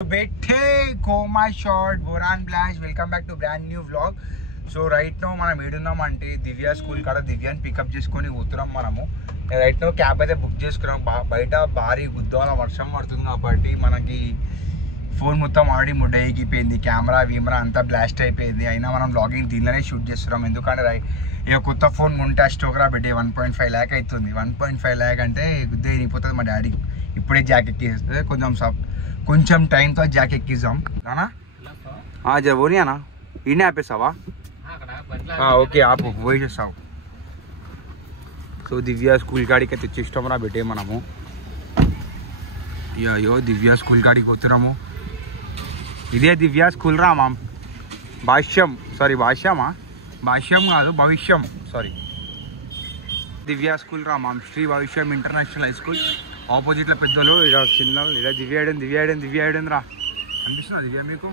Bete Koma Short Boran Blash, welcome back to brand new vlog. So right now మనం ఏడున్నాం అంటే దివ్య school కాడ దివ్యాని pickup చేసుకొని పోతున్నాం మనము. రైట్ నో క్యాబ్ అయితే బుక్ చేసుకున్నాం. బయట భారీ గుద్దాల వర్షం పడుతుంది కాబట్టి మనకి ఫోన్ మొత్తం ఆడి ముడ్డయిపోయింది, కెమెరా వీమరా అంతా బ్లాస్ట్ అయిపోయింది. అయినా మనం వ్లాగింగ్ దీనిలోనే షూట్ చేస్తున్నాం. ఎందుకంటే ఇక కొత్త ఫోన్ కొంటే స్టోక్రా పెట్టి 1.5 lakh అవుతుంది. 1.5 lakh అంటే గుద్ద అయిపోతుంది. మా డాడీ ఇప్పుడే జాక్ ఎక్కిస్తుంది. కొంచెం టైంతో జాక్ ఎక్కిద్దాం నానా. జరబోని అన్న ఈయనే ఆపేస్తావా? ఓకే ఆపు, పోయి చేస్తావు. సో దివ్య స్కూల్ కాడికి అయితే తెచ్చిస్తాం రా పెట్టే మనము. అయ్యో దివ్య స్కూల్ కాడికి పోతున్నాము. ఇదే దివ్య స్కూల్ రా మామ్. భాష్యం కాదు భవిష్యం, సారీ. దివ్య స్కూల్ రా ma'am, Sri Bhavishyam international high school. ఆపోజిట్లో పెద్దలు, ఇలా చిన్న ఇలా దివ్య ఐడెన్ రా. అనిపిస్తుందా దివ్య మీకు?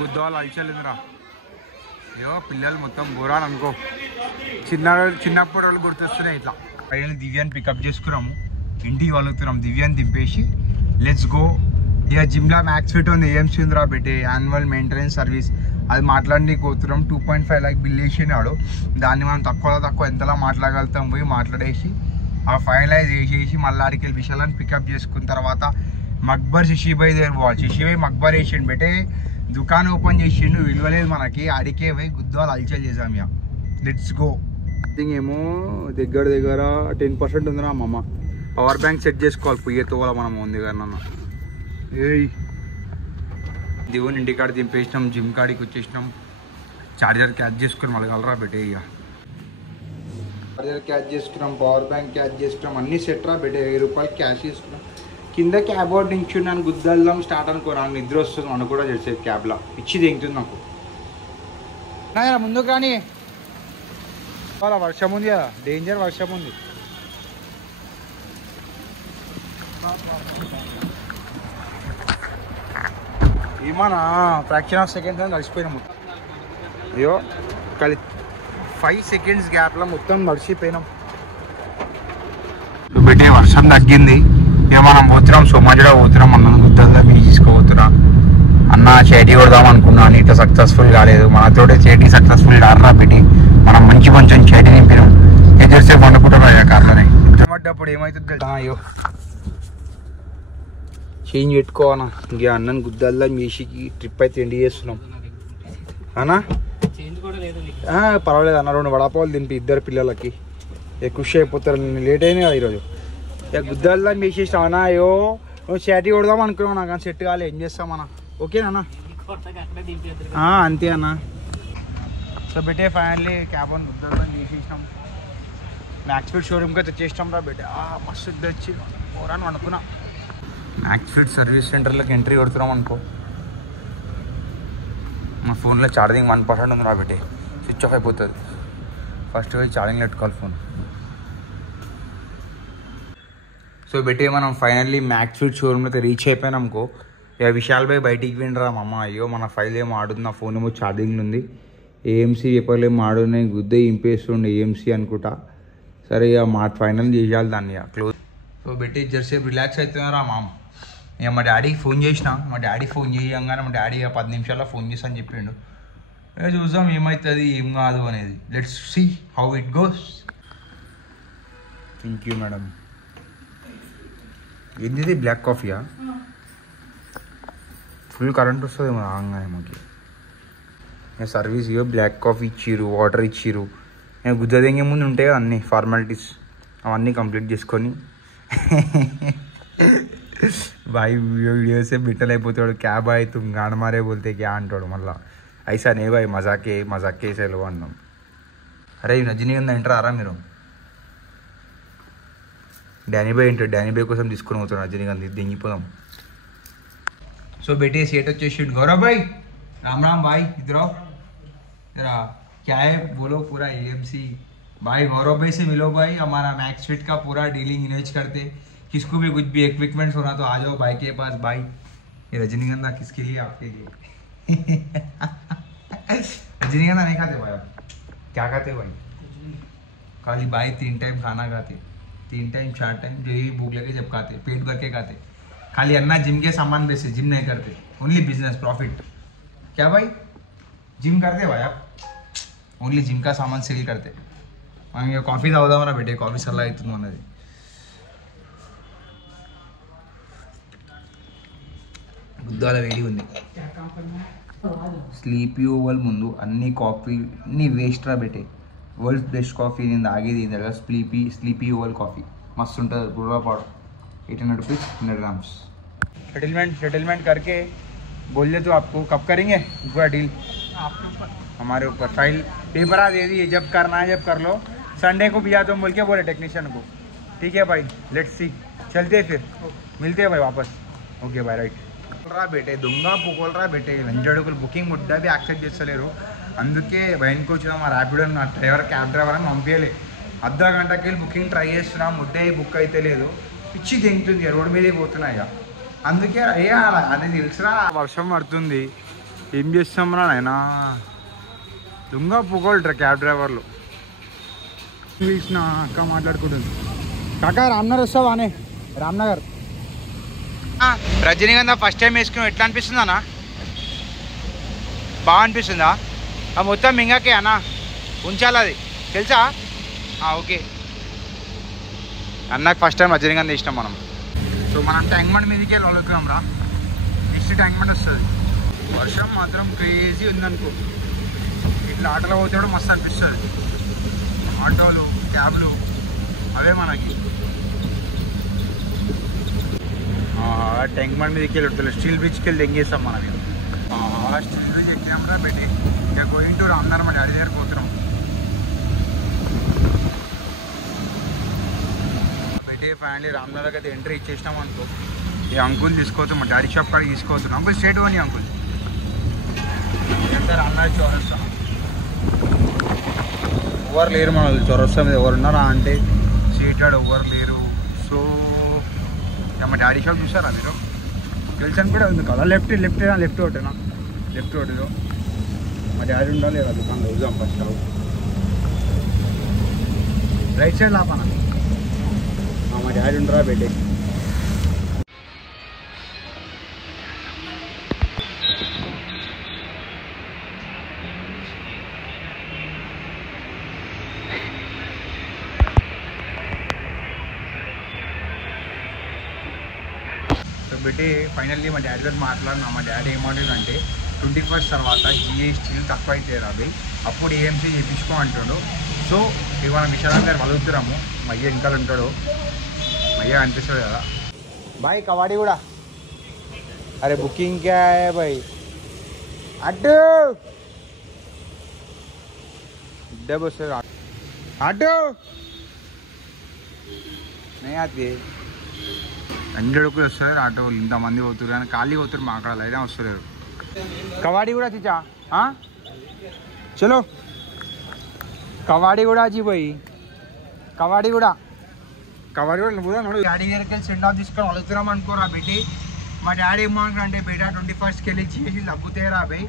గుద్దవాళ్ళు అలిచలేదు రా. ఏవో పిల్లలు మొత్తం బోరాలు అనుకో. చిన్నప్పుడు వాళ్ళు గుర్తొస్తున్నాయి ఇట్లా. పైన దివ్యాని పికప్ చేసుకున్నాము, ఇంటికి వలుగుతున్నాం. దివ్యాని దింపేసి లెట్స్ గో. ఇక జిమ్లా మ్యాక్స్ ఫిట్ ఉంది, ఏఎంసీ ఉందిరా పెట్టి యాన్యువల్ మెయింటెనెన్స్ సర్వీస్. అది మాట్లాడడానికి పోతున్నాం. 2.5 lakh బిల్ వేసినాడు. దాన్ని మనం తక్కువ ఎంతలా మాట్లాడగలుగుతాం పోయి మాట్లాడేసి ఆ ఫైనలైజ్ చేసేసి మళ్ళీ ఆడికి వెళ్ళి విశాలని పికప్ చేసుకున్న తర్వాత మక్బర్ శశిభాయ్ దగ్గర పోవాలి. శశిభాయ్ మక్బర్ వేసిండు పెట్టే దుకాణం ఓపెన్ చేసిండు, విలువలేదు మనకి. ఆడికే పోయి గుద్దాలు అల్చల్ చేసాం. ఇక లెట్స్ గో. థింగ్ ఏమో దగ్గర 10% ఉందిరా అమ్మమ్మ. పవర్ బ్యాంక్ సెట్ చేసుకోవాలి పొయ్యేతో కూడా మనం ఉంది కదా నాన్న. ఏయ్ దేవుని ఇంటికాడ దింపేసినాం, జిమ్ కాడికి వచ్చేసినాం. చార్జర్ క్యాచ్ చేసుకుని మళ్ళీ కలరా పెట్టే. ఇక చార్జర్ క్యాచ్ చేసుకున్నాం, పవర్ బ్యాంక్ క్యాచ్ చేసుకున్నాం, అన్నీ సెట్ రా పెట్టే. 1000 రూపాయలు క్యాష్ చేసుకున్నాం. కింద క్యాబ్ అవుట్ నించున్నాను, గుద్దల్దాం స్టార్ట్ అనుకో. నాకు నిద్ర వస్తుంది, మనం కూడా చేసేది క్యాబ్లో ఇచ్చి దింగుతుంది నాకు. ముందుకు రాని వర్షం ఉంది కదా, డేంజర్ వర్షం ఉంది. ఏమన్నా ఫ్రాక్షన్ ఆఫ్ సెకండ్స్ అని కలిసిపోయినాము. అయ్యో 5 seconds గ్యాప్లో మొత్తం మడిచిపోయినాం. పెట్టే వర్షం తగ్గింది. ఇక మనం పోతున్నాం, సోమాజిలో పోతున్నాం. అన్న గుద్దల్లా బీచ్ తీసుకోపోతున్నా. అన్న చేటి కొడదాం అనుకున్నాను, ఇట్లా సక్సెస్ఫుల్ కాలేదు. మనతోటే చేటి సక్సెస్ఫుల్ కారణా పెట్టి మనం కొంచెం చేటి నింపినాం. ఎదురుసేపు వండుకుంటున్నాం కార్లోనే. పడ్డప్పుడు ఏమవుతుంది తెలుసా? అయ్యో చేంజ్ పెట్టుకోవాలా. ఇంక అన్నని గుద్దల్లా మీషికి ట్రిప్ అయితే ఎండి చేస్తున్నాం అన్నా. పర్వాలేదు అన్న, 2 వడాపావులు తింపి ఇద్దరు పిల్లలకి. ఖుషి అయిపోతారు. నేను లేట్ అయినా కదా ఈరోజు. ఇక గుద్దల్లా వేసేసినాం అన్న. అయ్యో నువ్వు చేటి కొడదాం అనుకున్నావు, నాకు కానీ సెట్ కాలే. ఏం చేస్తామన్నా? ఓకేనా? అంతే అన్న. సో బెటే ఫైనల్లీ క్యాబ్ అని గుద్దల్లా వేసేసినాం. మ్యాక్స్ ఫిట్ షోరూమ్కి అయితే తెచ్చేసినాం రా బెటే. మస్తు తెచ్చి పోరాని అనుకున్నా. మ్యాక్స్ ఫిట్ సర్వీస్ సెంటర్లోకి ఎంట్రీ కొడుతున్నాం అనుకో. మా ఫోన్లో ఛార్జింగ్ 1% ఉంది రా బెటే. స్విచ్ ఆఫ్ అయిపోతుంది. ఫస్ట్ పోయి ఛార్జింగ్ పెట్టుకోవాలి ఫోన్. సో బెటే మనం ఫైనల్లీ మ్యాక్స్ ఫిట్ షోరూమ్లో అయితే రీచ్ అయిపోయాను అనుకో. ఇక విశాల్ భాయ్ బయటికి వినరా అమ్మ. అయ్యో మన ఫైల్ ఏమో ఆడుతుంది, నా ఫోన్ ఏమో ఛార్జింగ్ ఉంది. ఏఎంసీ పేపర్లు ఏమో ఆడున్నాయి, గుద్ద ఇంపేస్తుండే ఏఎంసీ అనుకుంటా. సరే ఇక మా ఫైనల్ చేయాలి దాన్ని ఇక క్లోజ్. సో బెట్టి జర్సేపు రిలాక్స్ అవుతున్నారా మామ. ఇక మా డాడీకి ఫోన్ చేసిన. మా డాడీ ఫోన్ చేయగానే మా డాడీ 10 నిమిషాల్లో ఫోన్ చేసి అని చెప్పిండు. చూద్దాం ఏమవుతుంది ఏం కాదు అనేది. Let's see how it goes. Thank you madam. ఏంది బ్లాక్ కాఫీయా? ఫుల్ కరెంట్ వస్తుంది మన రాగానే మాకు. సర్వీస్ ఇక బ్లాక్ కాఫీ ఇచ్చిర్రు, వాటర్ ఇచ్చిర్రు. గుద్ద దింగే ముందు ఉంటాయి కదా అన్నీ ఫార్మాలిటీస్, అవన్నీ కంప్లీట్ చేసుకొని भाई वीडियो से बिटल అయిపోతాడు. क्या भाई तुम गान मारे बोलते क्या అంటాడు మళ్ళా. ऐसा नहीं भाई मजाक के से लो అన్నాం. అరే రజనీగంధ ఎంటరా మీరు? డానీ భాయ్ ఏంటారు? డానీ భాయ్ కోసం తీసుకొని పోతాడు రజనీగంధ. దింగిపోదాం. సో बेटे सेट వచ్చేసి गौरव भाई राम राम भाई. इधर आओ जरा. क्या है बोलो पूरा एएमसी भाई. गौरव भाई से मिलो भाई. हमारा मैक्स फिट का पूरा डीलिंग इनेज करते. किसको भी कुछ भी इक्विपमेंट्स होना तो आ जाओ भाई के पास. भाई ये रजनीगंधा किसके लिए? आपके लिए. रजनीगंधा नहीं खाते भाई? क्या खाते भाई? खाली भाई 3 टाइम खाना खाते. 3 टाइम 4 टाइम जो ही भूख लगे जब खाते, पेट भर के खाते. खाली अन्ना जिम के सामान बेचे, जिम नहीं करते, ओनली बिजनेस प्रॉफिट। क्या भाई जिम करते भाई आप? ओनली जिम का सामान सेल करते। మనం ఇక కాఫీ తాగుదామన్నా పెట్టే, కాఫీ సల్లా అవుతుంది అన్నది. గుద్దాల వేడి ఉంది. స్లీపీ ఓవల్ ముందు అన్ని కాఫీ అన్ని వేస్ట్ రా పెట్టే. వరల్డ్ బెస్ట్ కాఫీ నేను తాగేది దగ్గర స్లీపీ ఓవల్ కాఫీ మస్తు ఉంటుంది. గుర్రాపాడు 800 रुपीज़ 100 ग्राम्स। सेटलमेंट करके बोल दे तो आपको कब करेंगे पूरा डील? आपके ऊपर, हमारे ऊपर। फाइल पेपर दे दिए, जब करना है जब कर लो। संडे को भी आ तो बोल के बोले टेक्नीशियन को। ठीक है भाई, लेट्स सी, चलते हैं फिर, मिलते हैं भाई वापस। ओके भाई, राइट రా బేటే, దొంగ పుకోలరా బేటే. లంచడుకులు బుకింగ్ ముద్దా బి యాక్సెప్ట్ చేస్తలేరు. అందుకే బయటకు వచ్చిన మా ర్యాపిడో నా డ్రైవర్ క్యాబ్ డ్రైవర్ అని పంపించలే. అర్ధ గంటకి వెళ్ళి బుకింగ్ ట్రై చేస్తున్నా, ముద్దే బుక్ అయితే లేదు. పిచ్చి తెంగుతుంది, రోడ్డు మీదే పోతున్నాయి. ఇక అందుకే వేయాలి అనేది తెలుసురా. వర్షం పడుతుంది, ఏం చేస్తాం రా నాయనా. దొంగ పుకోలరా క్యాబ్ డ్రైవర్లు. పిలిచిన అక్క మాట్లాడుకుంటుంది. కాకా రామ్నగర్ వస్తావా అనే? రామ్నగర్ రజనీగంధ ఫస్ట్ టైం వేసుకున్నావు, ఎట్లా అనిపిస్తుంది అన్న? బాగా అనిపిస్తుందా? మొత్తం మింగకే అన్న, ఉంచాలి అది తెలుసా? ఓకే అన్నకు ఫస్ట్ టైం రజనీగంధ ఇష్టం మనం. సో మనం ట్యాంక్ బండ్ మీదకి వెళ్ళి వెళ్తున్నాం రా. నెక్స్ట్ ట్యాంక్ బండ్ వస్తుంది. వర్షం మాత్రం క్రేజీ ఉందనుకో. ఇట్లా ఆటోలో పోతే కూడా మస్తు అనిపిస్తుంది. ఆటోలు క్యాబ్లు అవే మనకి. ట్యాంక్ బండ్ మీదకి వెళ్ళి స్టీల్ బ్రిడ్జ్కి వెళ్ళి ఎంగేస్తాం మనం. స్టీల్ బ్రిడ్జ్ ఎక్కామరా పెట్టి ఇక గోయింగ్ టు రామ్నగర్. మా డాడీ దగ్గర పోతున్నాం. పెట్టి ఫైనల్లీ రామ్నగర్కి అయితే ఎంట్రీ ఇచ్చేసినాం అనుకో. ఈ అంకుల్ తీసుకోవద్దు, మా డాడీ షాప్ కాడికి తీసుకోవద్దు. అంకుల్ స్ట్రేట్ పోనీ అంకుల్. ఎంత రామ్నగర్ చౌరస్తా ఎవరు లేరు మన చౌరస్తా మీద. ఎవరున్నారా అంటే స్ట్రేట్ ఆడ ఎవరు లేరు. సో మా డాడీ షాప్ చూసారా మీరు? తెలుసని కూడా ఉంది కదా. లెఫ్ట్ ఒకటేనా? లెఫ్ట్ ఒకటిలో మా డాడీ ఉండాలి లేదా దుకాణంలో. చూద్దాం ఫస్ట్. Right side లాపానా? మా డాడీ ఉండరా బెడ్డే. పెట్టి ఫైనల్లీ మా డాడీతో మాట్లాడినా. మా డాడీ ఏమంటుందంటే 21st తర్వాత జిఎస్టీలు తక్కువ అవుతాయి రాబోయ్, అప్పుడు ఏఎంసీ చేయించుకో అంటాడు. సో ఇవాళ విశాలం గారు వలుగుతున్నాము. మయ్య వెనకాల ఉంటాడు, మయ్య అనిపిస్తాడు కదా. బాయ్ కవాడి కూడా. అరే బుకింగ్ క్యా హై భాయ్? అడ్డు ఇడ్డే బస్ అడ్డు నే అది అంజడుకు వస్తారు ఆటో వాళ్ళు. ఇంతమంది పోతున్నారు కానీ ఖాళీ పోతున్నారు. మా అక్కడ అయితే వస్తలేరు. కవాడి కూడా తీచా చలో. కవాడి కూడా అజీ పోయి కవాడి కూడా నడు. డాడీ దగ్గరికి వెళ్ళి సెండ్ ఆఫ్ తీసుకొని వెళ్తున్నాం అనుకోరా బెట్టి. మా డాడీ ఏమంటారు అంటే బేటా 21st వెళ్ళి జిఎస్టీ తగ్గుతాయి రాబాయ్.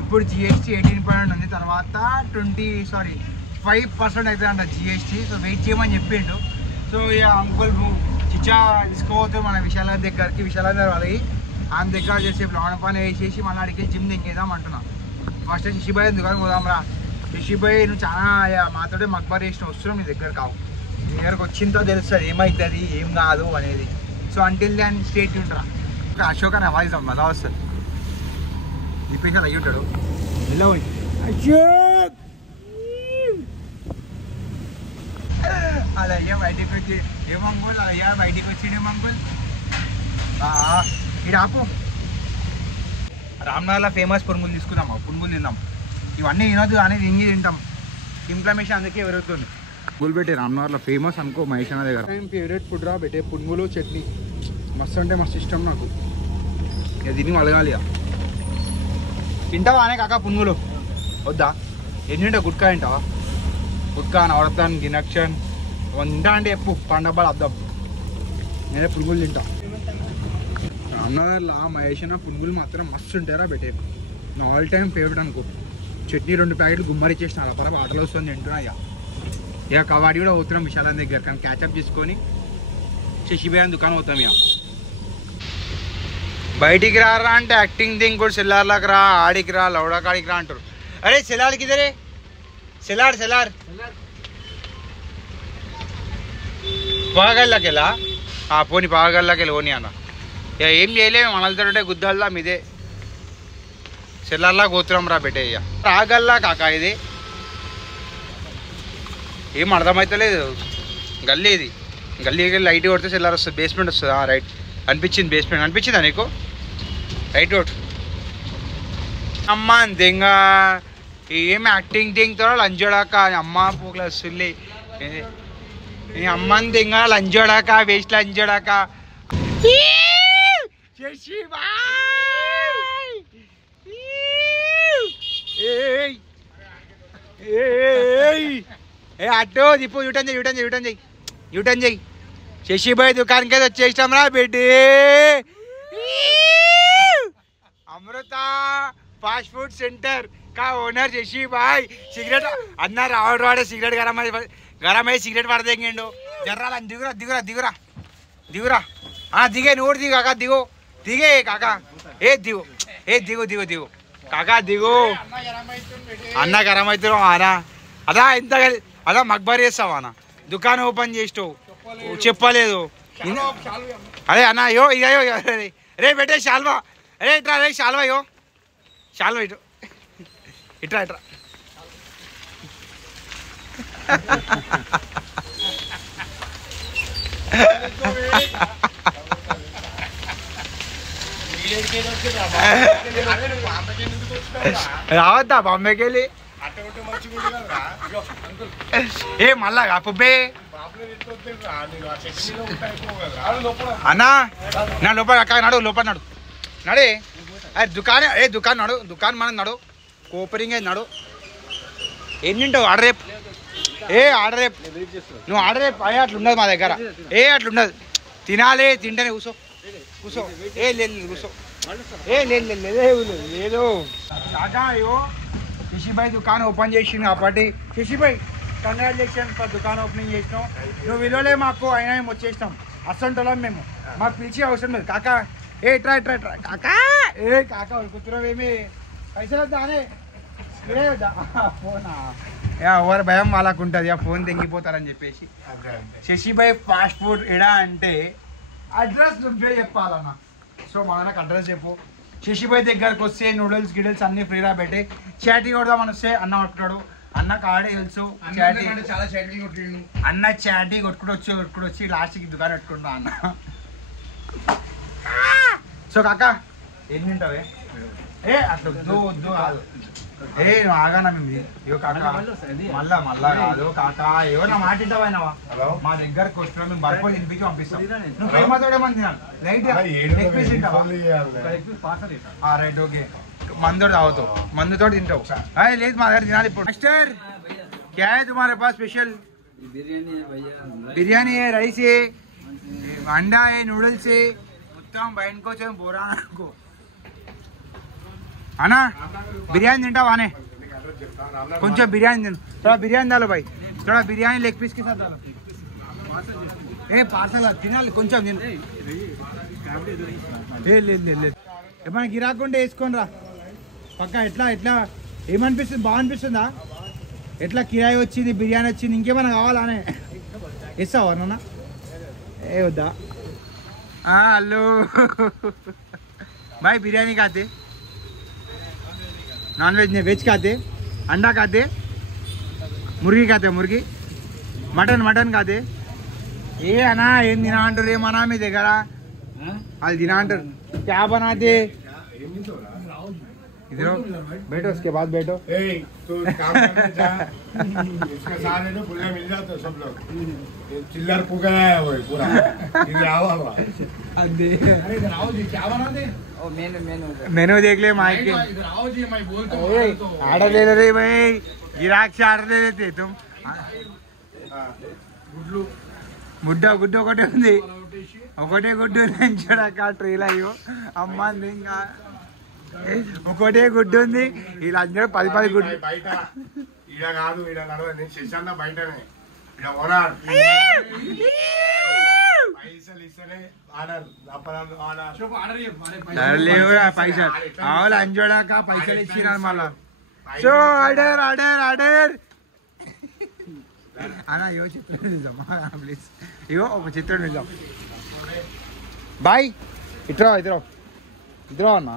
ఇప్పుడు జిఎస్టీ 18% ఉంది, తర్వాత 5% అవుతుంది అంట జిఎస్టీ. సో వెయిట్ చేయమని చెప్పిండు. సో ఇక అంకుల్ చిచ్చా తీసుకోవద్దు మన విశాల దగ్గరికి. విశాల దగ్గర వాళ్ళకి ఆయన దగ్గర చేసి లోన పని వేసేసి మళ్ళీ అడిగి జిమ్ దింగేద్దాం అంటున్నా. ఫస్ట్ శశిభాయ్ దుకాణం పోదాం రా. శశిభాయ్ నువ్వు చాలా మాతోటే మక్బర్ చేసిన వస్తున్నావు నీ దగ్గర కావు. నీ దగ్గరకు వచ్చిందో తెలుస్తుంది ఏమవుతుంది ఏం కాదు అనేది. సో అంటిల్ దాన్ స్టేట్ ఉంటారా. అశోక్ అని వాయిస్ మళ్ళా వస్తుంది. ఈ పేషాలు అయ్యి ఉంటాడు. ఇలా పోయి అశోక్ అలా అయ్యా బయటికి వచ్చి ఏమంగుల్ అయ్యా బయటికి వచ్చిండు ఏమంగుల్. ఇది ఆపు. రామ్నగర్లో ఫేమస్ పునుగులు తీసుకుందాం. పునుగులు తిందాం. ఇవన్నీ తినొద్దు అనేది ఇంగి తింటాం. ఇన్ఫ్లమేషన్ అందుకే పెరుగుతుంది. పునుగులు పెట్టే రామ్నగర్లో ఫేమస్ అనుకో మహేష్ అన్న దగ్గర. ఫేవరెట్ ఫుడ్ రా పెట్టే పునుగులు చట్నీ. మస్తు అంటే మస్తు ఇష్టం నాకు. ఇక తిని అలగాలి. ఇక తింటావా అనే కాక పునుగులు? వద్దా? ఎన్ని తింటావు? గుట్కా తింటావా? గుట్కా నవరత్న్ గినక్షన్ తింటా అంటే ఎప్పు పండబాలు అద్దాం. నేనే పునుగులు తింటా. రామ్నగర్లో మహేష్ అన్న పునుగులు మాత్రం మస్తు ఉంటారా బెటే. నా ఆల్ టైమ్ ఫేవరెట్ అనుకో. చట్నీ 2 ప్యాకెట్లు గుమ్మరిచ్చేసిన అలా పర ఆటలు వస్తుంది తింటున్నా. ఇక కవాడి కూడా పోతున్నాం విశాలం దగ్గర. కానీ క్యాచప్ చేసుకొని శశిభాయ్ దుకాణం పోతాం. ఇక బయటికి రారా అంటే యాక్టింగ్ థింగ్ కూడా సెల్లార్లకు రా, ఆడికి రా, లౌడా కాడికి రా అంటారు. అరే సెలార్కి ఇద్దరే సెలార్ సెలార్ పాగల్లోకి వెళ్ళా పోనీ పాగల్లోకి వెళ్ళి ఓని అన్న ఇక ఏం చేయలేము మనలతో గుద్దాల్లా మీదే సెల్లార్లా పోతున్నాం రా బెటే ఇక రాగల్లా కాకా ఇది ఏం అర్థమవుతలేదు. గల్లీ ఇది గల్లీకి లైట్ కొడితే సెల్లార్ వస్తుంది, బేస్మెంట్ వస్తుంది. రైట్ అనిపించింది, బేస్మెంట్ అనిపించిందా నీకు? రైట్ కొట్టు. అమ్మ అంతేగా ఏం యాక్టింగ్ దింగుతారో లంచోడాక అమ్మ పూకలు వస్తుంది. అమ్మ అంతేగా లంచోడాక వేస్ట్ లంచోడాక అటో దిప్పు యూటర్న్ చెయ్యి యూటర్న్ చెయ్యి యూటర్న్ చెయ్యి యూటర్న్ చెయ్యి. శశిభాయ్ దుకాణంకి అయితే వచ్చేసినాం రా బేటీ. అమృత फास्ट फूड सेंटर का ओनर शशि भाई सिगरेट अन्ना रावड़ वाड़े सिगरेट गरम है सिगरेट पड़ देंगे जर्रा दिगुरा दिगुरा दिगुरा दिगुरा हाँ दिगे नोट दी काका दिगो दिगे काका दिगो दिगो दिगो दिगो काका दिगो अन्ना गरम అయితే ఆనా అదా ఇంత అదా మక్బర్ చేస్తావు అన్న దుకాణం ఓపెన్ చేస్తావు చెప్పలేదు. అరే అన్న అయ్యో ఇయ్యో రే బేటే శాల్వా అరే ఇట్రా రే శాల్వా అయ్యో శాల్వా ఇటు ఇట్రా ఇట్రా రావద్దా బాంబేకి వెళ్ళి ఏ మళ్ళా పుబ్బే అన్నా నా లోపల అక్క నడు లోపల నడు నడే అరే దుకాణం దుకాణం నడు దుకాణం మనం నడు కోపరింగ్ అయింది నడు ఏం తింటావు ఆర్డర్ రేపు ఆర్డర్ రేపు నువ్వు ఆర్డర్ రేపు అట్లుండదు మా దగ్గర అట్లుండదు తినాలి తింటేనే కూసో కూసో లేదు కూసో లేదు దాదా అయ్యో శశిభాయ్ దుకాణం ఓపెన్ చేసిండు కాబట్టి శశిభాయ్ కంగ్రాచులేషన్ ఫర్ దుకాణం ఓపెనింగ్ చేసినాం. నువ్వు విలువలే మాకు అయినా మేము వచ్చేసినాం అసంటోళ్ళం మేము మాకు పిలిచి అవసరం లేదు కాకా ట్రా ట్రా ట్రా కాకా కాకా కూతురవేమి పైసలు వద్దానే ఫోనా ఎవరి భయం వాళ్ళకు ఉంటుంది ఫోన్ తెంగిపోతారని చెప్పేసి శశిభాయ్ ఫాస్ట్ ఫుడ్ ఎడా అంటే అడ్రస్ నువ్వే చెప్పాలన్నా. సో మన నాకు అడ్రస్ చెప్పు. శశిభాయ్ దగ్గరకు వస్తే నూడిల్స్ గిడిల్స్ అన్ని ఫ్రీగా పెట్టి చాటీ కొడదామని వస్తే అన్న కొట్టుకోడు అన్న కాడే తెలుసు చాలా చాటీ కొట్టిండు అన్న చాటీ కొట్టుకుని వచ్చి లాస్ట్కి దుకాణం పెట్టుకుంటా అన్న. సో కాక ఏం తింటావే అట్లా వద్దు వద్దు కాదు నువ్వు ఆగానా మేము ఇవో కాక మళ్ళా మళ్ళా కాదు కాక ఎవరన్నా మాట తింటావైనావా మా దగ్గరకు వస్తున్నావు మేము బర్ఫోలు తినిపించి పంపిస్తాం. నువ్వు ప్రేమతోడేమని తినాలి రైట్ ఓకే మందు తాగుతావు మందుతో తింటావు లేదు మా దగ్గర తినాలి. ఇప్పుడు మాస్టర్ क्या है तुम्हारे पास स्पेशल? बिरयानी है राइस है अंडा है नूडल्स है మొత్తం బయటకు వచ్చే బోరాకు అన్నా బిర్యానీ తింటావా అనే కొంచెం బిర్యానీ తిను थोड़ा బిర్యానీ डालो भाई थोड़ा बिरयानी लेग पीस के साथ डालो పార్సల్ తినాలి కొంచెం తిను లేదు ఏమైనా గిరాకుంటే వేసుకొని రా పక్క ఎట్లా ఎట్లా ఏమనిపిస్తుంది బాగా అనిపిస్తుందా ఎట్లా కిరాయి వచ్చింది బిర్యానీ వచ్చింది ఇంకేమైనా కావాలా అనే ఇస్తావా నాన్న వద్దా हेलो भाई बिरयानी खाते नॉन वेज नहीं वेज खाते अंडा खाते मुर्गी खाते मुर्गी मटन मटन खाते ये अना ఏం తినా అంటారు ఏమన్నా మీ దగ్గర అది తినా అంటారు क्या बनाते इधर बैठो उसके बाद बैठो तो काम करने जा इसके साथ है ना बुल्ला मिल जाते सब लोग चिल्लर पुका है वो पूरा इधर आओ अरे इधर आओ जी क्या बनाते ओ मेनू देख ले माइक के इधर आओ जी मैं बोल तो आर्डर ले रहे भाई गिराक से आर्डर ले लेते तुम गुड्लू గుడ్డ గుడ్డు ఒకటే ఉంది ఒకటే గుడ్డు నేను చూడక ట్రైల్ అయ్యో అమ్మ ఇంకా ఒకటే గుడ్డు ఉంది వీళ్ళందరూ 10 గుడ్డు బయట ఈడ కాదు ఈడ నడవ నేను శశాన్న బయటనే ఈడ ఓనర్ పైసలు ఇస్తేనే ఆర్డర్ లేవురా పైసలు ఆవులు అంజోడాక పైసలు ఇచ్చినారు మళ్ళా సో ఆర్డర్ ఆర్డర్ ఆర్డర్ అన్న ఇవో చిత్రం నిజం ప్లీజ్ ఇవో ఒక చిత్రం నిజం బాయ్ ఇట్రా ఇద్దరు ఇద్దరు అన్న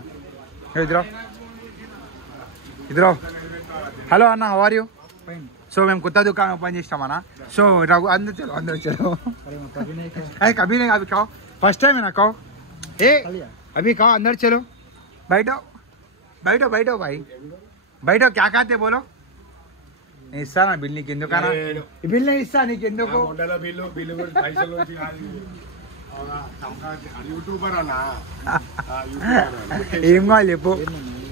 ఇద్దరు హలో అన్న హౌ ఆర్ యూ సో మేము కొత్త దుకాణం ఓపెన్ చేస్తామన్నా సో అందరు చలో अरे कभी नहीं अभी खाओ फर्स्ट टाइम है ना खाओ ए अभी खाओ अंदर चलो बैठो बैठो बैठो भाई बैठो क्या खाते बोलो ఇస్తా నా బిల్ నీకు ఎందుకన్నా బిల్ నేను ఇస్తా నీకు ఎందుకు ఏం కావాలి చెప్పు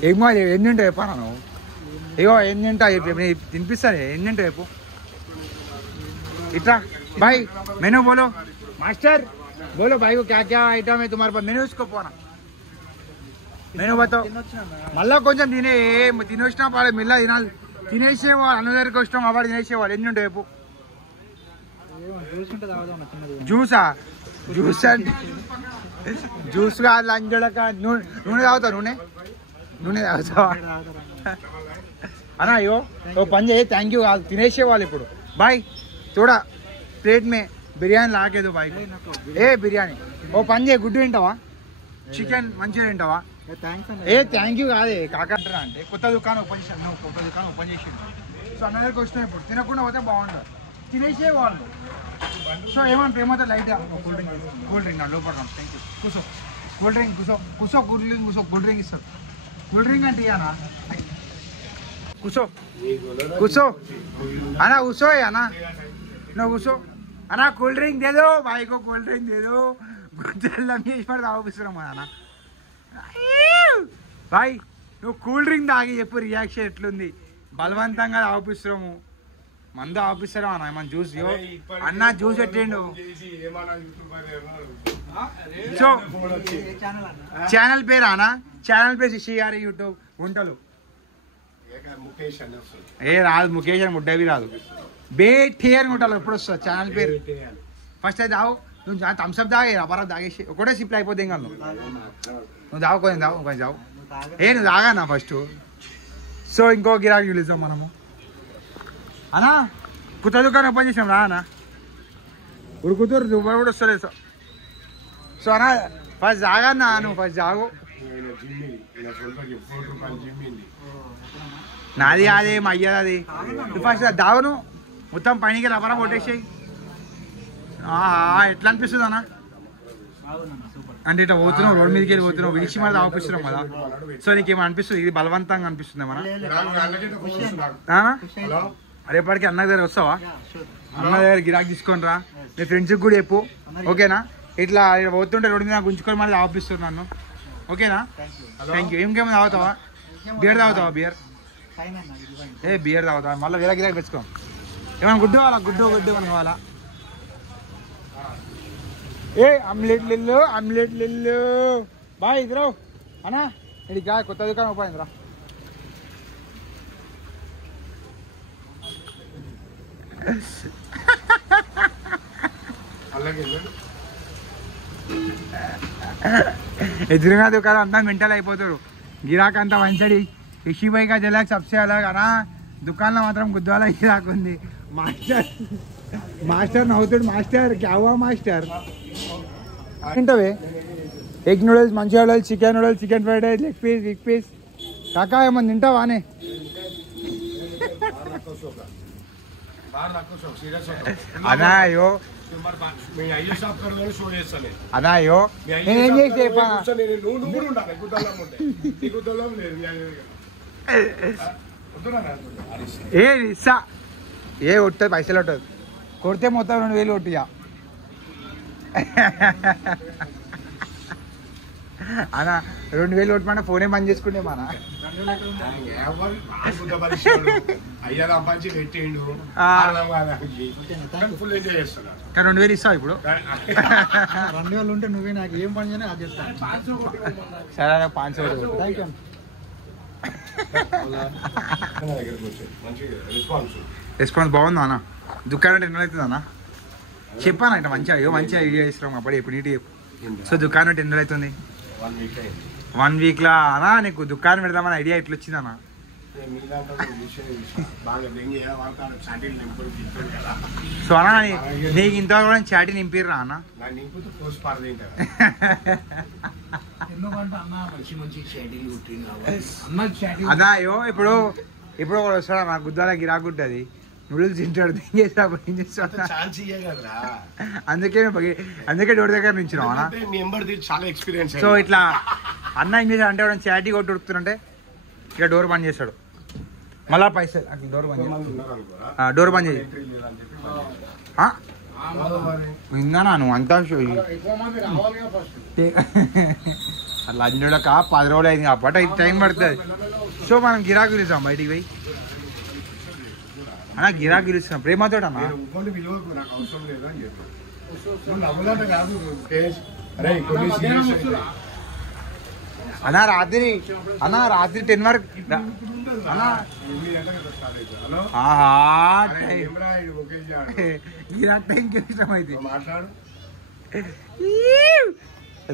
ఏం కావాలి ఎన్ని ఉంటాయి చెప్పాను నువ్వు ఇగో ఎన్ని ఉంటాయి చెప్పు తినిపిస్తాను ఎన్ని ఉంటాయి చెప్పు इतना भाई मेनू बोलो मास्टर बोलो भाई को क्या क्या आइटम है तुम्हारे पास मेनू उसको పోనా मेनू बताओ మళ్ళా కొంచెం తినేసినా పాడే మిల్లా తినాలి తినేసేవాళ్ళు అందరికి ఇష్టం అవాడు తినేసేవాళ్ళు ఎన్ని ఉంటాయి చెప్పు జ్యూసా జ్యూస్ అంటే జ్యూస్ కాదు అంజడక నూనె తాగుతావు నూనె తాగుతావా అన్నా అయ్యో ఓ పని చేయి థ్యాంక్ యూ తినేసేవాళ్ళు ఇప్పుడు బాయ్ थोड़ा प्लेट में बिरयानी ला के दो भाई ए बिरयानी ओ पंजे गुड्डू తింటావా చికెన్ మంచిగా తింటావా ఏ థ్యాంక్ యూ కాదే కాకంటారా అంటే కొత్త దుకాణం ఓపెన్ చేసాను నువ్వు కొత్త దుకాణం ఓపెన్ చేసి సో అందరికి వచ్చినాయి ఇప్పుడు తినకుండా పోతే బాగుండదు తినేసే వాళ్ళు సో ఏమన్నా ప్రేమతో లైట్ కూల్ డ్రింక్ నా లోపల థ్యాంక్ యూ కూసో కూల్ డ్రింక్ కూసో కూల్ డ్రింక్ ఇస్తారు కూల్ డ్రింక్ అంటే ఇయ్యనా కూసో అన్నా కూసో అన్నా ना घुसो अना कोल्ड ड्रिंक दे दो भाई को कोल्ड ड्रिंक दे दो लम्हेश्वर तागिस्तर अना भाई నువ్వు కూల్ డ్రింక్ తాగి చెప్పు రియాక్షన్ ఎట్లుంది బలవంతంగా తాగిపిస్తున్నాము మందు తాగిపిస్తారా అన్న మన జ్యూస్ అన్న జ్యూస్ పెట్టిండు సో ఛానల్ పేరు అన్న ఛానల్ పేరు శిషి యూట్యూబ్ వంటలు ఏ రాదు ముఖేష్ అని ముడ్డవి రాదు బేఠే అని ఉంటారు ఎప్పుడు వస్తుంది ఛానల్ పేరు ఫస్ట్ అయితే దావు నువ్వు థమ్స్అప్ తాగే బరాబ్ తాగేసి ఒకటే సిప్లు అయిపోతే ఇంకా నువ్వు దావు కొంచెం దావు ఏ నువ్వు తాగానా ఫస్ట్ సో ఇంకో గిరాకీ పిలుస్తాం మనము అన్నా కొత్త దుకాణం ఓపెన్ చేసాం రా అన్న ఉరుకుతూరు దుబాయ్ కూడా వస్తలేదు సో అన్నా ఫస్ట్ తాగన్నా నువ్వు ఫస్ట్ తాగు నాది అదే మా అయ్యది అది నువ్వు ఫస్ట్ దావను మొత్తం పైనకి రబ్బరా కొట్టేసాయి ఎట్లా అనిపిస్తుంది అన్న అంటే ఇట్లా పోతున్నావు రోడ్ మీదకి వెళ్ళి పోతున్నావు విడిచి మరి తాగిపిస్తున్నాం కదా సో నీకేమో అనిపిస్తుంది ఇది బలవంతంగా అనిపిస్తుంది మన రేపటికి అన్న దగ్గర వస్తావా అన్న దగ్గర గిరాకీ తీసుకొని రా నీ ఫ్రెండ్స్కి కూడా చెప్పు ఓకేనా ఇట్లా పోతుంటే రోడ్డు మీద గుంజుకొని మళ్ళీ తాగిపిస్తుంది నన్ను ఓకేనా థ్యాంక్ యూ ఇంకేమో తాగుతావా బియర్ తాగుతావా బియర్ తాగుతావా మళ్ళీ వేరే గిరాకీ తెచ్చుకో ఏమైనా గుడ్డు కావాలా గుడ్డు ఏమైనా కావాలా ఏ ఆమ్లెట్ లిల్లు బాయ్ ఇద్దరు అన్నా ఇది కొత్త దుకాణం ఓపెన్ అయిందిరా ఎదురుగా దుకాణం అంతా మెంటల్ అయిపోతారు గిరాక్ అంతా వన్ సైడ్ ఇషి బై కా జలాక్ సబ్సే అలాగ్ అనా దుకాణంలో మాత్రం గుద్దాల గిరాక్ ఉంది మాస్టర్ నవ్వుతాడు మాస్టర్ క్యా హువా మాస్టర్ తింటావే ఎగ్ నూడిల్స్ మంచి noodles chicken fried rice leg piece కాకా ఏమన్నా తింటావా అనే అన్నా అయ్యో అన్నా అయ్యో నేనేం చేసి ఏ ఇస్తా ఏ కొట్టదు పైసలు కొట్టదు కొడితే మొత్తం 2000 కొట్టియా అన్నా 2000 కొట్టమన్నా ఫోనే బంద్ చేసుకుంటే మన కానీ 2000 ఇస్తావు ఇప్పుడు 2000 ఉంటే నువ్వే నాకు ఏం పని చేయని అది చెప్తాను సరే 500 థ్యాంక్ యూ రెస్పాన్స్ బాగుందా అన్న దుకాణం అంటే ఎన్ని అవుతుంది అన్న చెప్పాను అంటే మంచిగా ఐడియా ఇస్తున్నాం అప్పుడు ఎప్పుడు నీటి. సో దుకాణం 10 రోజులు అవుతుంది. 1 వీక్లా అన్నా నీకు దుకాణం పెడదామని ఐడియా ఎట్లా వచ్చింది అన్న? సో అన్న నీకు ఇంత కూడా చాటి నింపిర్రా అన్న? అదా ఇప్పుడు ఒకడు వస్తాడు నా గుద్దాల గిరాకుంటుంది, నూడిల్స్ తింటాడు, దింగేసినప్పుడు ఏం చేస్తాడు? అందుకే డోర్ దగ్గర నుంచి చాలా ఎక్స్పీరియన్స్. సో ఇట్లా అన్న ఏం చేశాడు అంటే వాడు చాటీ కొట్టి ఉడుకుతుంటే ఇక డోర్ బంద్ చేస్తాడు, మళ్ళా పైసలు అట్లా డోర్ బంద్ చేయి. విన్నానా నువ్వు అంతా అట్లా అన్నడక 10 రోజులు అయింది కాబట్టి ఇది టైం పడుతుంది. సో మనం గిరాకు పిలుస్తాం బయటికి పోయి అన్న, గిరాకు పిలుస్తాం ప్రేమతో అన్న. అన్న రాత్రి 10 వరకు గిరాక్ టైం ఇష్టం అయితే.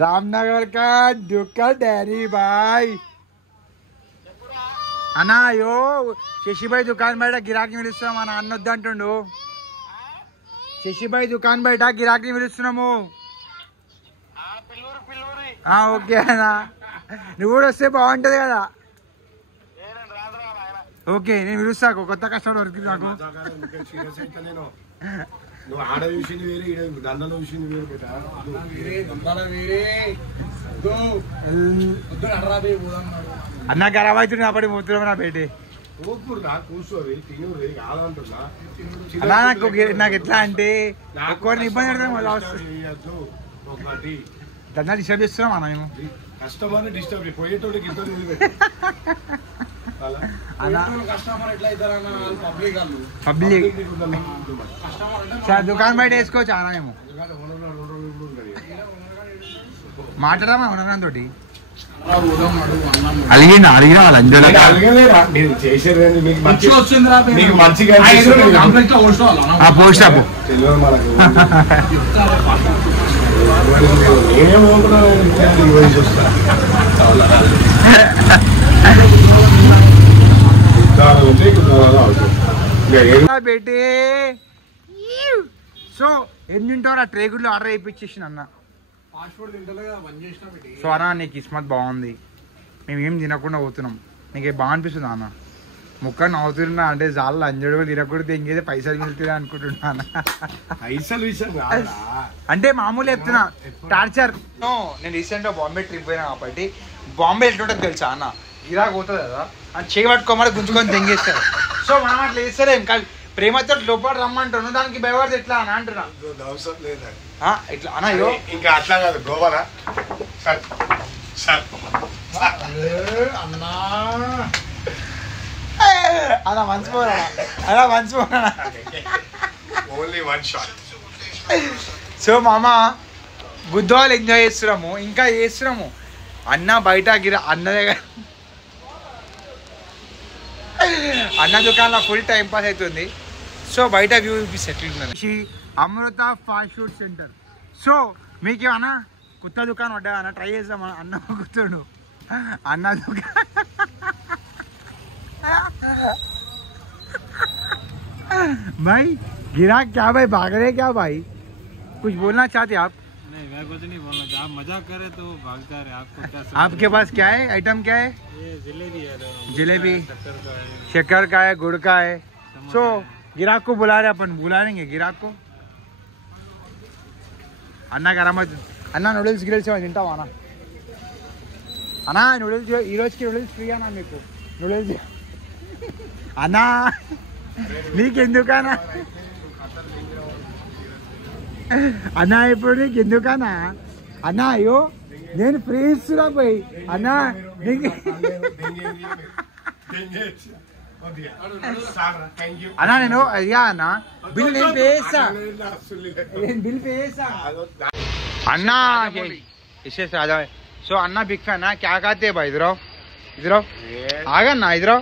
रामनगर का दुकान डेरी भाई అన్నా అయ్యో శశిభాయ్ దుకాణం బయట గిరాకీ పిలుస్తున్నాం అన్న, అన్నొద్దు అంటుండు. శశిభాయ్ దుకాణం బయట గిరాకీ పిలుస్తున్నాము. ఓకే అన్నా, నువ్వు కూడా వస్తే బాగుంటది కదా. ఓకే నేను పిలుస్తా, కొత్త కస్టమర్ దొరికింది నాకు. నువ్వు ఆడ చూసింది వేరే, దండలో చూసింది వేరే. అన్న ఖరాబ్ అవుతుంది కాబట్టి పోతున్నాం నా బయట. కూర్చోవి తినుది కాదంటున్నా. అలా నాకు ఎట్లా అంటే ఒక్కరిని ఇబ్బంది పెడతాం, ఒకటి దందా డిస్టర్బ్ చేస్తున్నాం అన్న మేము. కస్టమర్ డిస్టర్బ్ పోయేటోడికి ఇబ్బంది. పబ్లిక్ దుకాణం బయట వేసుకోవచ్చు అన్న మేము. మాట్లాడమా ఉండడం తోటి అలిగిన వాళ్ళందరూ పోస్ట్ ఆపు. బేటే సో ఎన్ని తింటారు ఆ ట్రేగుడ్లో ఆర్డర్ అయిపోయించేసిన అన్న. సో అన్న నీ కిస్మత్ బాగుంది, మేము ఏం తినకుండా పోతున్నాం. నీకు బాగా అనిపిస్తుంది అన్న? ముక్క నవ్వుతున్నా అంటే చాలా అంజడు తినకూడదు, ఇంకేదే పైసలు మిగులుతున్నా అనుకుంటున్నా అంటే మామూలు చెప్తున్నా టార్చర్. నేను రీసెంట్గా బాంబే ట్రిప్ పోయినా కాబట్టి బాంబే ఎట్లుంటుంది తెలుసా అన్న? గిరాకు పోతుంది కదా అని చేయి పట్టుకోమని గుంజుకొని తెంగేస్తారు. సో మనం అట్లా వేస్తారేం కాదు, ప్రేమతో లోపల రమ్మంటున్నా, దానికి భయపడితే ఎట్లా అని అంటున్నా. ఇట్లా అన్న ఇంకా అట్లా కాదు గోవాలా అలా మంచిపోరా అలా మంచిపోరా. సో మామ బుద్ధవాళ్ళు ఎంజాయ్ చేస్తున్నాము, ఇంకా చేస్తున్నాము. అన్న బయట అన్న దగ్గర అన్న దుకాణంలో ఫుల్ టైం పాస్ అవుతుంది. సో బయట వ్యూ సెటిల్ అమృత ఫాస్ట్ ఫుడ్ సెంటర్. సో మీకు ఏమన్నా కొత్త దుకాణం పడ్డా అన్న ట్రై చేద్దాం అన్న కూర్చోడు అన్న దుకాణం. भाई गिराक क्या भाई भाग रहे क्या भाई? कुछ बोलना चाहते आप? नहीं मैं कुछ नहीं बोलना चाहता, आप मजाक करे तो भागता रहे. आपको क्या आपके पास क्या है आइटम, क्या है? ये जलेबी है, जलेबी शक्कर शक्कर का है, गुड़ का है. सो गिराक को बुला रहे, अपन बुलाएंगे गिराक को. అన్న కరమా అన్న నూడిల్స్ గిరిల్స్ తింటావా అన్న? అన్న నూడిల్స్ ఈ రోజుకి నూడిల్స్ ఫ్రీ అన్న మీకు. నూడిల్స్ అన్నా నీకెందుకన్నా అన్నా, ఇప్పుడు నీకెందుకన్నా అన్నా? అయ్యో నేను ఫ్రీ ఇస్తున్నా పోయి అన్నా నీకు. అన్నా నేను అయ్యా అన్న బిల్ నేను పే చేస్తా, నేను బిల్ పే చేస్తా అన్నా. इसे राजा है. सो अन्ना बिग फैन है. क्या खाते हैं भाई? इधर आओ, इधर आओ, आगा ना इधर आओ.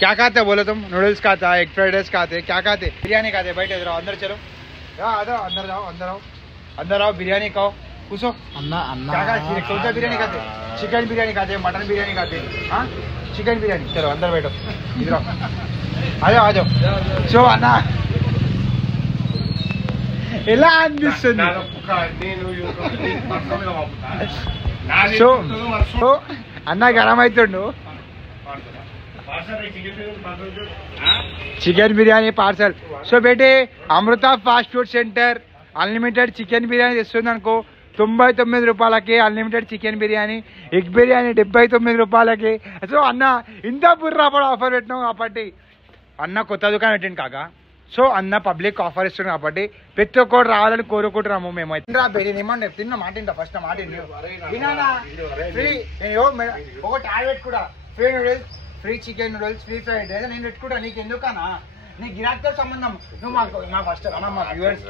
क्या खाते हैं बोलो तुम? नूडल्स खाता है, एग फ्राइड राइस खाते हैं, क्या खाते? बिरयानी खाते हैं. बैठे इधर अंदर चलो. अंदर आओ बिरयानी खाओ पूछो अन्ना अन्ना क्या कौन सा बिरयानी खाते चिकन बिरयानी खाते मटन बिरयानी खाते हाँ चिकन बिरयानी चलो अंदर बैठो इधर आ जाओ సో అన్న ఎలా అనిపిస్తుంది సో అన్న గరం అవుతుండు చికెన్ బిర్యానీ పార్సల్ సో బేటే Amrutha fast food centre unlimited chicken biryani తెస్తుంది అనుకో 99 రూపాయలకి unlimited chicken biryani egg biryani 79 రూపాయలకి సో అన్న ఇంత బుర్రాపడ ఆఫర్ పెట్టినాం కాబట్టి అన్న కొత్త దుకాణం పెట్టండి కాక సో అన్న పబ్లిక్ ఆఫర్ ఇస్తున్నాం కాబట్టి ప్రతి ఒక్కరు రావాలని కోరుకుంటున్నాము మేమైతే ఏమన్నా తిన్న మాట ఫస్ట్ మాట ఫ్రీ ఒక టాబ్లెట్ కూడా free noodles free chicken noodles free fried rice నేను పెట్టుకుంటా నీకు ఎందుకన్నా నీ గిరాక్తో సంబంధం నువ్వు మా ఫస్ట్ మా వ్యూవర్స్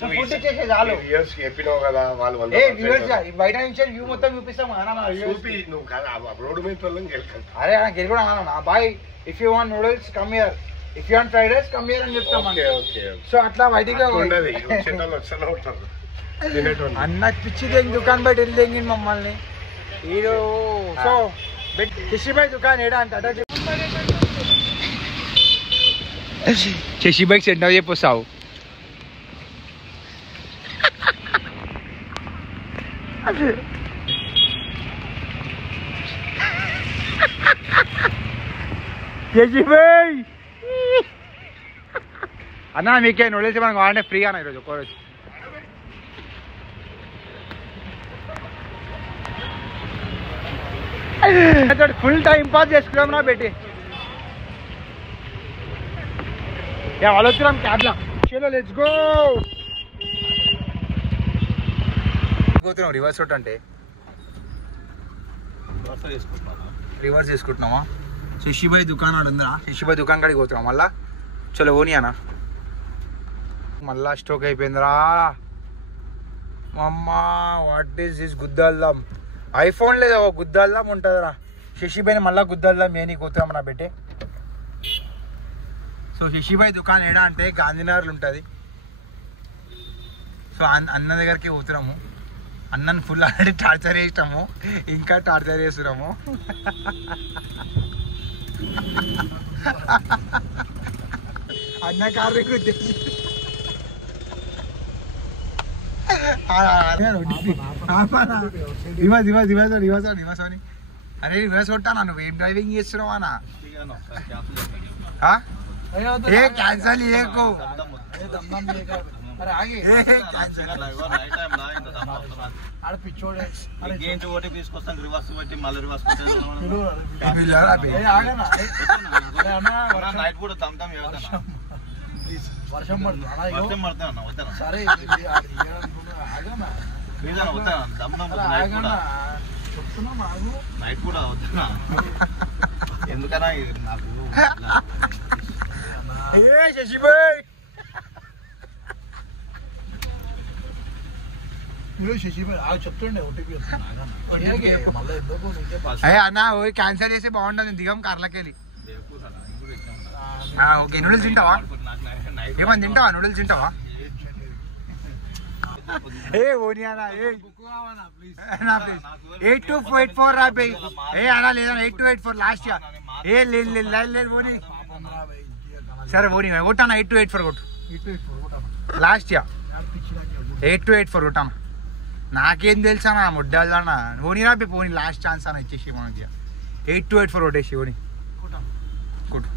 ఫుడ్ ఇచ్చేసే చాలు చెప్పినావు కదా వాళ్ళు వ్యూవర్స్ బయట నుంచి వ్యూ మొత్తం చూపిస్తాం అరే గెలుగుడా అన్నా boy if you want noodles come here if you want fried rice come here అని చెప్తాం సో అట్లా బయటికి అన్న పిచ్చి దేంగి దుకాణం బయట వెళ్ళి మమ్మల్ని హీరో సో శశిభాయ్ దుకాణం ఏడా అంటే అట శశిభాయ్ సెంటర్ చెప్పొస్తావు శశిభాయ్ అన్న మీకే నూడిల్స్ మనకు కావాలంటే ఫ్రీగా అన్న ఈరోజు ఒక్కరోజు ఫుల్ టైం పాస్ చేసుకున్నాం నా బేటీ వాళ్ళు వచ్చినాం క్యాబ్లా చలో లెట్స్ గో పోతున్నాం రివర్స్ రూట్ అంటే రివర్స్ చేసుకుంటున్నామా శశిభాయ్ దుకాణం ఉందా శశిభాయ్ దుకాణం కాడికి పోతున్నాం మళ్ళా చలో ఓని అన్న మళ్ళా స్టోక్ అయిపోయిందిరా అమ్మా వాట్ ఈస్ దిస్ గుద్దల్దాం ఐఫోన్ లేదా గుద్దల్దాం ఉంటుందిరా శశిభాయ్ని మళ్ళీ గుద్దల్దాం ఏని పోతున్నాం నా పెట్టే సో శశిభాయ్ దుకాణం ఏడా అంటే గాంధీనగర్లో ఉంటుంది సో అన్న దగ్గరికి పోతున్నాము అన్నను ఫుల్ ఆల్రెడీ టార్చర్ చేసినాము ఇంకా టార్చర్ చేస్తున్నాము అన్న కారు అరే రివర్స్ కొట్టానా నువ్వేం డ్రైవింగ్ చేస్తున్నావు అన్న ఏ క్యాన్సల్ చేయకు వర్షం పడుతుంది సరే నైట్ కూడా అవుతున్నా ఎందుకన్నా నాకు శశిభాయ్ శశిభాయ్ చెప్తుండే ఓటీపీ మళ్ళీ ఎందుకు అయ్యా అన్న క్యాన్సల్ చేసి బాగుంటుంది దిగం కార్లకి వెళ్ళి ఓకే నూడిల్స్ తింటావా ఏమని తింటావా నూడిల్స్ తింటావా ఏ ఓని అన్న 8284 రాబోయ్ ఏ అన్నా లేదా 8284 లాస్ట్ ఇయర్ ఏ లేదు ఓని సరే ఓని కొట్టాను 8284 కొట్టు లాస్ట్ ఇయర్ 8284 కొట్టాను నాకేం తెలుసా నా ముడ్డాలన్నా ఓని రాబోయ్ పోనీ లాస్ట్ ఛాన్స్ అని ఇచ్చేసి మనకి 8284 కొట్టేసి ఓని కొట్టు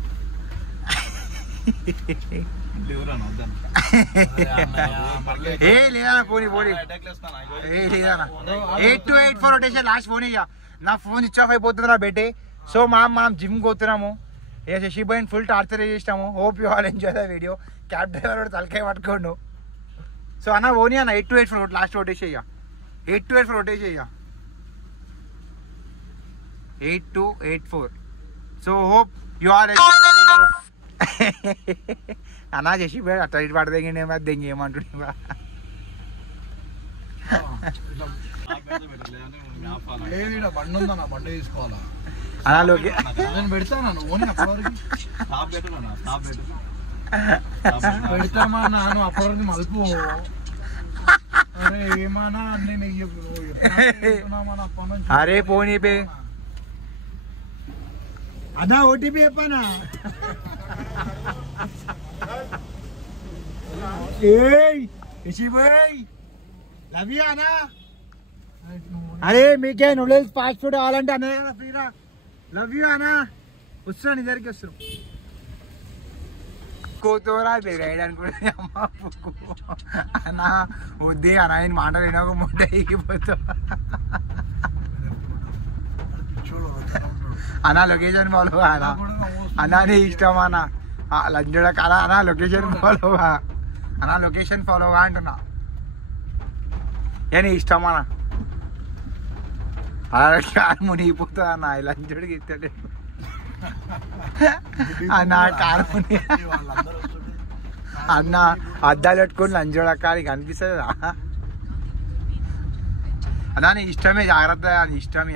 ఏ లేదా పోనీ పోనీ ఏ లేదా 8284 కొట్టేసి లాస్ట్ ఫోన్ ఇక నా ఫోన్ స్విచ్ ఆఫ్ అయిపోతుంది నా బేటే సో మనం జిమ్ పోతున్నాము ఏ శశిభాయ్ని ఫుల్ టార్చర్ చేసినాము hope you all enjoy the video cab driver తలకాయ పట్టుకోండు సో అన్న ఓని అన్న 8284 లాస్ట్ కొట్టేసి ఇక 8284 కొట్టేసి ఇక 8284 సో హోప్ యూ ఆల్ అన్నా శశిభాయ్ అట్లా ఇటు పడ దింగి దింగి ఏమంటున్నా బండి ఉందన్న బండి తీసుకోవాలా అలాగే నేను పెడతాను ఓని అప్పటివరకు పెడతామా నాను అప్పటి మలుపు అరే ఏమన్నా అన్నీ నీకు చెప్పు అరే పోనీ పే అదా ఓటీపీ చెప్పానా లవ్ యూ అనా అరే మీకే నూడిల్స్ ఫాస్ట్ ఫుడ్ కావాలంటే అనే ఫ్రీరా లవ్ యూ అనా వస్తున్నా నీ దగ్గరికి వస్తున్నాం కోతోరా రైడ్ అనుకుంటే అమ్మ అన్న వద్దే అన్న ఆయన మాట వినక ముడ్డ ఎగిపోతావు అన్న లొకేషన్ ఫాలో అన్న అన్న నీ ఇష్టం అన్న లంచ్ కదా అన్న లొకేషన్ ఫాలోగా అన్న లొకేషన్ ఫాలోగా అంటున్నా ఏ నీ ఇష్టం అన్న అలా మునిగిపోతుంది అన్న లంచుడికి ఇస్తాడు అన్న కారు అన్న అద్దాలు పెట్టుకొని లంచ్ చూడకాలి కనిపిస్తుంది అదా నీ ఇష్టమే జాగ్రత్త అది ఇష్టమే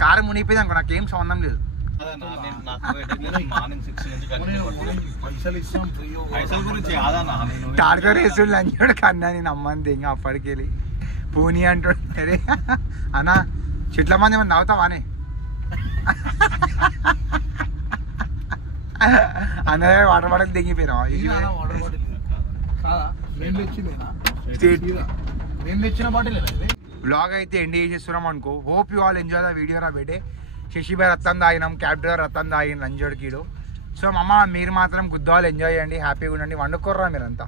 కారు మునిగిపోయింది అనుకో నాకేం సంబంధం లేదు టార్గో రేసుడు లంచ్ చూడక అన్నా నేను అమ్మంది ఇంకా అప్పటికెళ్ళి పూని అంటాడు సరే అన్న చెట్ల మంది ఏమన్నా నవ్వుతావానే అందరూ వాటర్ బాటిల్ దిగిపోయినా బ్లాగ్ అయితే ఎండ్ చేసేస్తున్నాం అనుకో hope you all enjoy the video రా బేటే శశిభాయ్ రత్తం తాగినాం క్యాబ్ డ్రైవర్ రత్తం తాగిన లంజోడికిడు సో మమ్మ మీరు మాత్రం గుద్దాలు ఎంజాయ్ చేయండి హ్యాపీగా ఉండండి వండుకోర్రా మీరంతా